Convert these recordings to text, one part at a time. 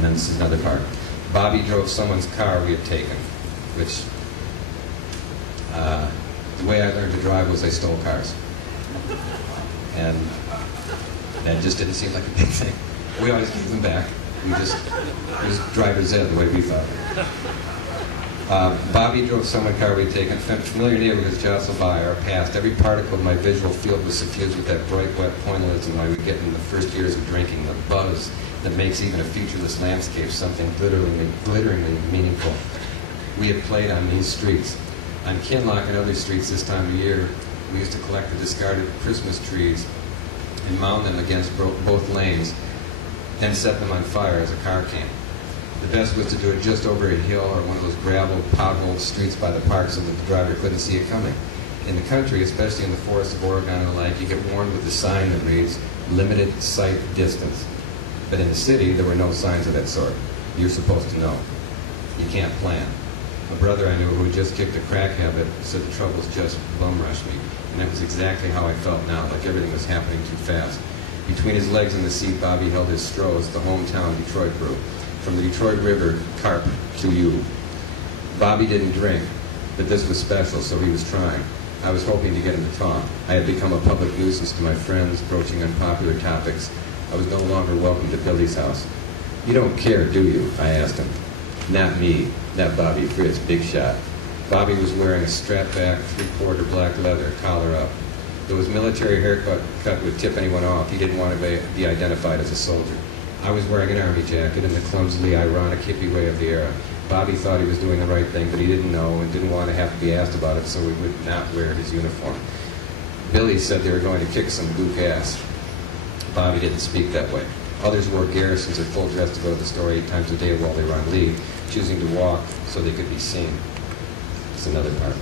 And then this is another part. Bobby drove someone's car we had taken, which the way I learned to drive was I stole cars. And that just didn't seem like a big thing. We always gave them back. It was driver's ed the way we thought. Bobby drove someone's car we'd taken. Familiar neighborhoods jostled by or passed. Every particle of my visual field was suffused with that bright, wet pointillism I would get in the first years of drinking, the buzz that makes even a featureless landscape something glitteringly meaningful. We had played on these streets. On Kinloch and other streets this time of year, we used to collect the discarded Christmas trees and mound them against both lanes, then set them on fire as a car came. The best was to do it just over a hill or one of those gravel, potholed streets by the park so that the driver couldn't see it coming. In the country, especially in the forests of Oregon and the like, you get warned with a sign that reads, limited sight distance. But in the city, there were no signs of that sort. You're supposed to know. You can't plan. A brother I knew who had just kicked a crack habit said the troubles just bum rushed me. And that was exactly how I felt now, like everything was happening too fast. Between his legs in the seat, Bobby held his Strohs, the hometown Detroit brew. From the Detroit River, carp to you. Bobby didn't drink, but this was special, so he was trying. I was hoping to get him to talk. I had become a public nuisance to my friends, broaching unpopular topics. I was no longer welcome to Billy's house. You don't care, do you? I asked him. Not me. Not Bobby Fritz, big shot. Bobby was wearing a strap-back, three-quarter black leather, collar up. Though his military haircut would tip anyone off, he didn't want to be identified as a soldier. I was wearing an army jacket in the clumsily ironic hippie way of the era. Bobby thought he was doing the right thing, but he didn't know and didn't want to have to be asked about it, so he would not wear his uniform. Billy said they were going to kick some gook ass. Bobby didn't speak that way. Others wore garrisons at full dress to go to the store 8 times a day while they were on leave, choosing to walk so they could be seen. That's another part.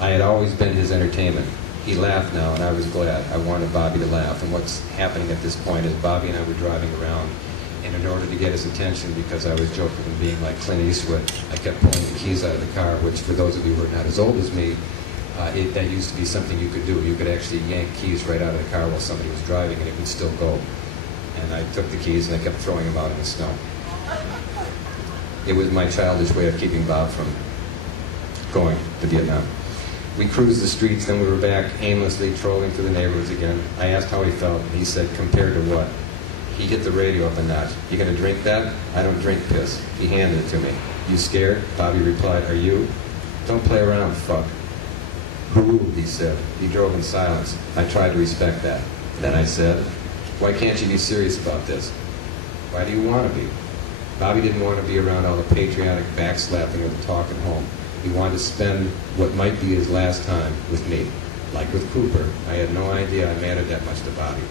I had always been his entertainment. He laughed now, and I was glad. I wanted Bobby to laugh. And what's happening at this point is Bobby and I were driving around, and in order to get his attention, because I was joking and being like Clint Eastwood, I kept pulling the keys out of the car, which for those of you who are not as old as me, that used to be something you could do. You could actually yank keys right out of the car while somebody was driving, and it would still go. And I took the keys, and I kept throwing them out in the snow. It was my childish way of keeping Bob from going to Vietnam. We cruised the streets, then we were back aimlessly trolling through the neighborhoods again. I asked how he felt, and he said, compared to what? He hit the radio up a notch. You gonna drink that? I don't drink piss. He handed it to me. You scared? Bobby replied, are you? Don't play around, fuck. Hoo, he said. He drove in silence. I tried to respect that. Then I said, why can't you be serious about this? Why do you want to be? Bobby didn't want to be around all the patriotic backslapping of the talk at home. He wanted to spend what might be his last time with me. Like with Cooper, I had no idea I mattered that much to Bobby.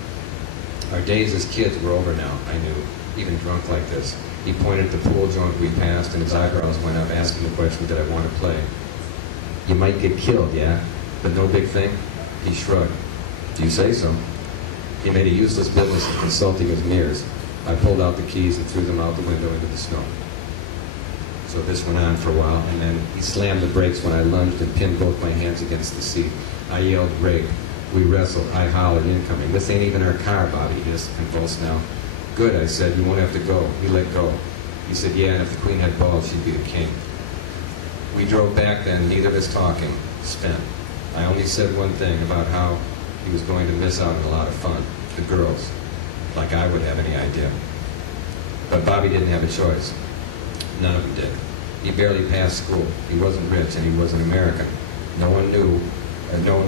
Our days as kids were over now, I knew, even drunk like this. He pointed at the pool joint we passed, and his eyebrows went up, asking the question, did I want to play? You might get killed, yeah? But no big thing? He shrugged. Do you say so? He made a useless business of consulting his mirrors. I pulled out the keys and threw them out the window into the snow. So this went on for a while, and then he slammed the brakes when I lunged and pinned both my hands against the seat. I yelled, rape. We wrestled. I hollered, incoming. This ain't even our car, Bobby, he just convulsed now. Good, I said. You won't have to go. He let go. He said, yeah, and if the queen had balls, she'd be the king. We drove back then, neither of us talking, spent. I only said one thing about how he was going to miss out on a lot of fun. The girls. Like I would have any idea. But Bobby didn't have a choice. None of them did. He barely passed school. He wasn't rich, and he wasn't American. No one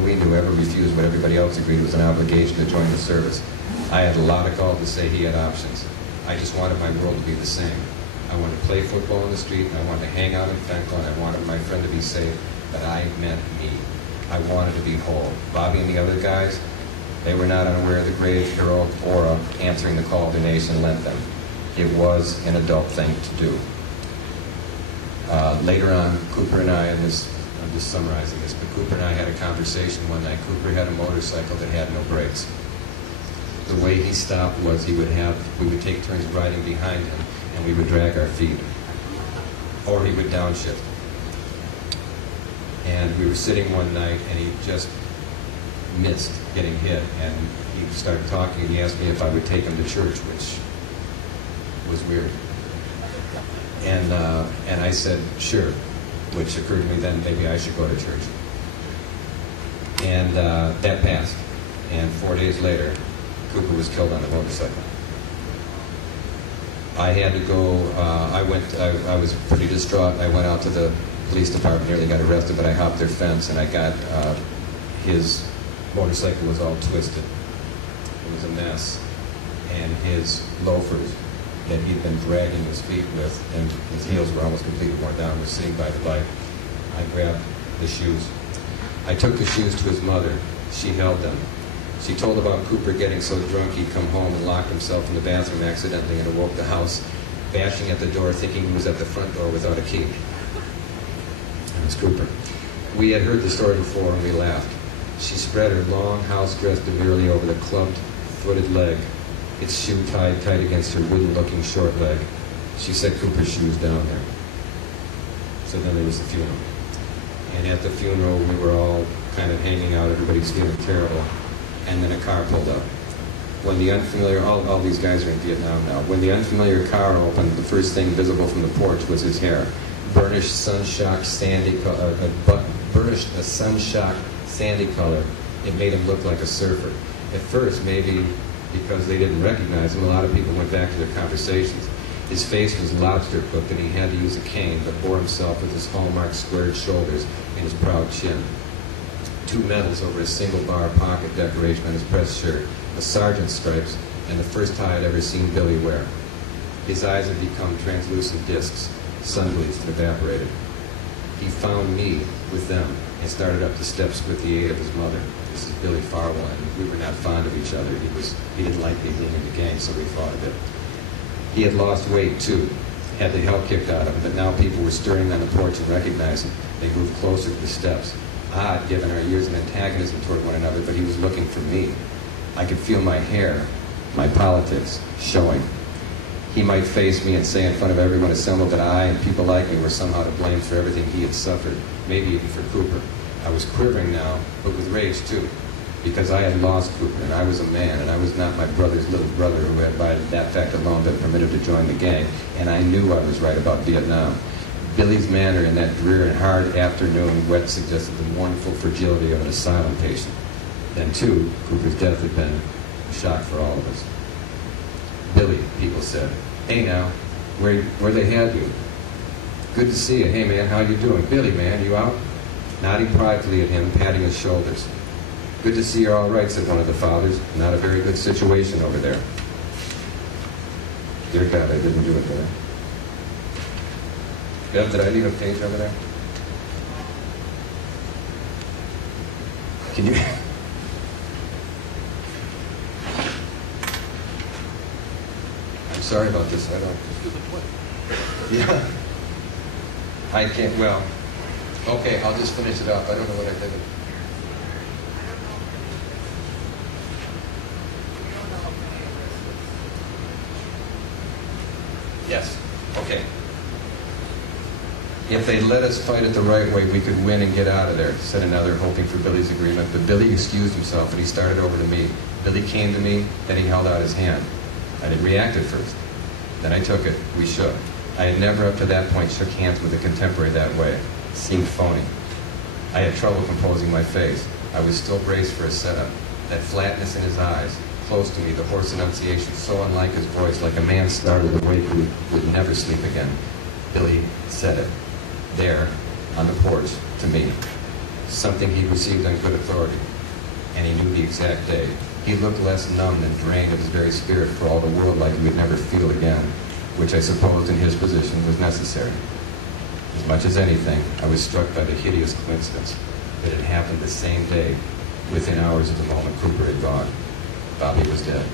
we knew ever refused what everybody else agreed was an obligation to join the service. I had a lot of call to say he had options. I just wanted my world to be the same. I wanted to play football in the street, and I wanted to hang out in Fenkell, and I wanted my friend to be safe, but I meant me. I wanted to be whole. Bobby and the other guys, they were not unaware of the great heroic aura answering the call of the nation lent them. It was an adult thing to do. Later on, Cooper and I, I'm just summarizing this, but Cooper and I had a conversation one night. Cooper had a motorcycle that had no brakes. The way he stopped was we would take turns riding behind him, and we would drag our feet. Or he would downshift. And we were sitting one night, and he just missed getting hit, and he started talking, and he asked me if I would take him to church, which was weird. And I said, sure, which occurred to me then, maybe I should go to church. And that passed. And 4 days later, Cooper was killed on a motorcycle. I had to go, I was pretty distraught. I went out to the police department, nearly got arrested, but I hopped their fence and I got, his motorcycle was all twisted. It was a mess. And his loafers that he'd been dragging his feet with, and his heels were almost completely worn down, were sitting by the bike. I grabbed the shoes. I took the shoes to his mother. She held them. She told about Cooper getting so drunk he'd come home and locked himself in the bathroom accidentally and awoke the house, bashing at the door, thinking he was at the front door without a key. It was Cooper. We had heard the story before and we laughed. She spread her long house dress demurely over the clubbed, footed leg, its shoe tied tight against her wooden-looking short leg. She set Cooper's shoes down there. So then there was the funeral. And at the funeral, we were all kind of hanging out. Everybody was feeling terrible. And then a car pulled up. When the unfamiliar, all these guys are in Vietnam now. When the unfamiliar car opened, the first thing visible from the porch was his hair. Burnished, sun-shocked, sandy color, burnished a sun-shocked, sandy color. It made him look like a surfer. At first, maybe because they didn't recognize him, a lot of people went back to their conversations. His face was lobster cooked and he had to use a cane, but bore himself with his hallmark squared shoulders and his proud chin. 2 medals over a single bar pocket decoration on his press shirt, a sergeant's stripes, and the first tie I'd ever seen Billy wear. His eyes had become translucent discs, sun-bleached and evaporated. He found me with them and started up the steps with the aid of his mother. This is Billy Farwell, and we were not fond of each other. He didn't like me being in the gang, so we fought a bit. He had lost weight, too, had the hell kicked out of him, but now people were stirring on the porch and recognized him. They moved closer to the steps. Odd, given our years of antagonism toward one another, but he was looking for me. I could feel my hair, my politics, showing. He might face me and say in front of everyone assembled that I and people like me were somehow to blame for everything he had suffered, maybe even for Cooper. I was quivering now, but with rage too, because I had lost Cooper, and I was a man, and I was not my brother's little brother who had by that fact alone been permitted to join the gang, and I knew I was right about Vietnam. Billy's manner in that drear and hard afternoon wet suggested the mournful fragility of an asylum patient. Then, too, Cooper's death had been a shock for all of us. Billy, people said, hey now, where they had you? Good to see you. Hey man, how you doing? Billy, man, you out? Nodding pridefully at him, patting his shoulders. Good to see you're all right, said one of the fathers. Not a very good situation over there. Dear God, I didn't do it, did I? Bev, did I leave a page over there? Can you... I'm sorry about this. I don't... Yeah. I can't... Well... Okay, I'll just finish it up. I don't know what I did. Yes. Okay. If they let us fight it the right way, we could win and get out of there, said another, hoping for Billy's agreement. But Billy excused himself and he started over to me. Billy came to me, then he held out his hand. I didn't react at first. Then I took it. We shook. I had never up to that point shook hands with a contemporary that way. It seemed phony. I had trouble composing my face. I was still braced for a setup. That flatness in his eyes, close to me, the hoarse enunciation so unlike his voice, like a man startled awake who would never sleep again. Billy said it. There, on the porch, to me. Something he'd received on good authority. And he knew the exact day. He looked less numbed and drained of his very spirit for all the world like he would never feel again, which I supposed in his position was necessary. As much as anything, I was struck by the hideous coincidence that it happened the same day, within hours of the moment Cooper had gone. Bobby was dead.